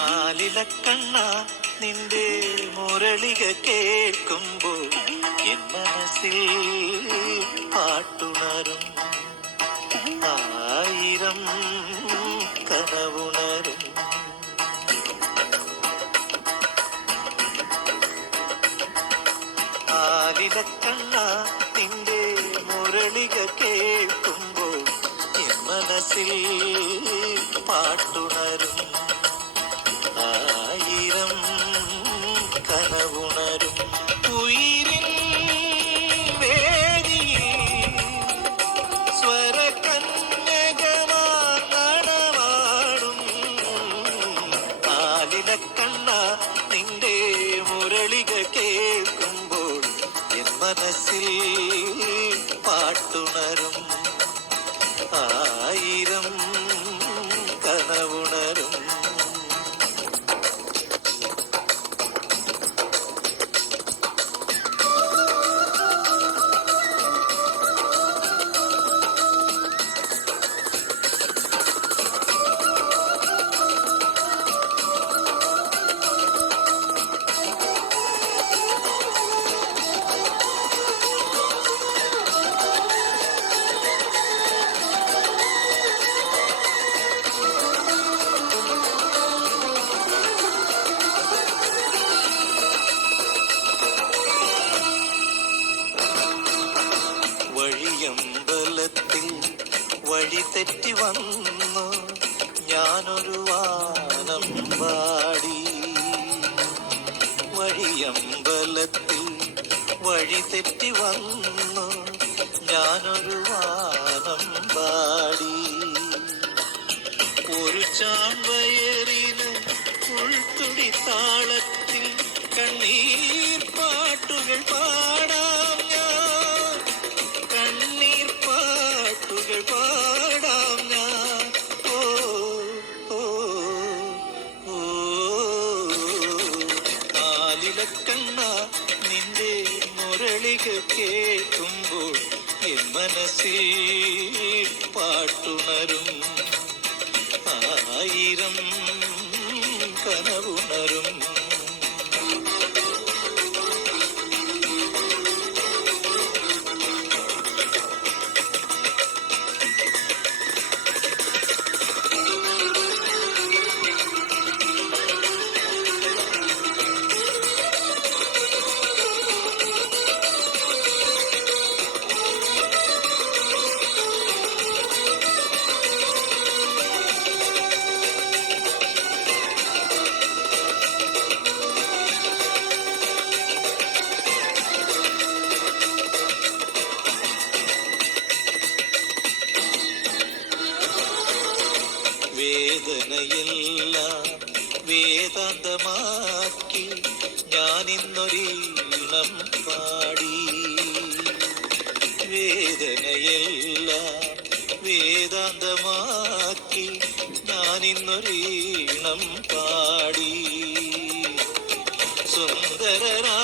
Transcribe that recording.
ആലിലക്കണ്ണ നിന്റെ മുരളിക കേൾക്കുമ്പോൾ എൻ മനസ്സിൽ പാട്ടുണരും, ആയിരം കനവുണരും. ആലിലക്കണ്ണ നിന്റെ മുരളിക കേൾക്കുമ്പോൾ എൻ മനസ്സിൽ പാട്ടുണരും, ആയിരം കനവുണരും. ഉയിരിൻ വേദിയിൽ സ്വരകന്യകമാർ നടമാടും. ആലിലക്കണ്ണ നിന്റെ മുരളിക കേൾക്കുമ്പോൾ എൻ മനസ്സിൽ പാട്ടുണരും, ആയിരം കനവുണരും. വഴിയമ്പലത്തിൽ വഴി തെറ്റി വന്നു ഞാനൊരു വാനം പാടി. വഴിയമ്പലത്തിൽ വഴി തെറ്റി വന്നു ഞാനൊരു വാനം പാടി. ഒരു ചാമ്പയറിന് ഉൾത്തുടി താളത്തിൽ കണ്ണീർ പാട്ടുകൾ പാടാം ഞാൻ, കണ്ണീർ പാട്ടുകൾ പാടാം ഞാൻ. ഓ ഓ ഓ ആലിലക്കണ്ണ നിന്റെ മുരളിക കേൾക്കുമ്പോൾ എൻ മനസ്സിൽ പാട്ടുണരും, ആയിരം കനവുണരും. വേദനയെല്ലാം വേദാന്തമാക്കി ഞാനിന്നൊരീണം പാടി. വേദനയെല്ലാം വേദാന്തമാക്കി ഞാനിന്നൊരീണം പാടി. സുന്ദരരാ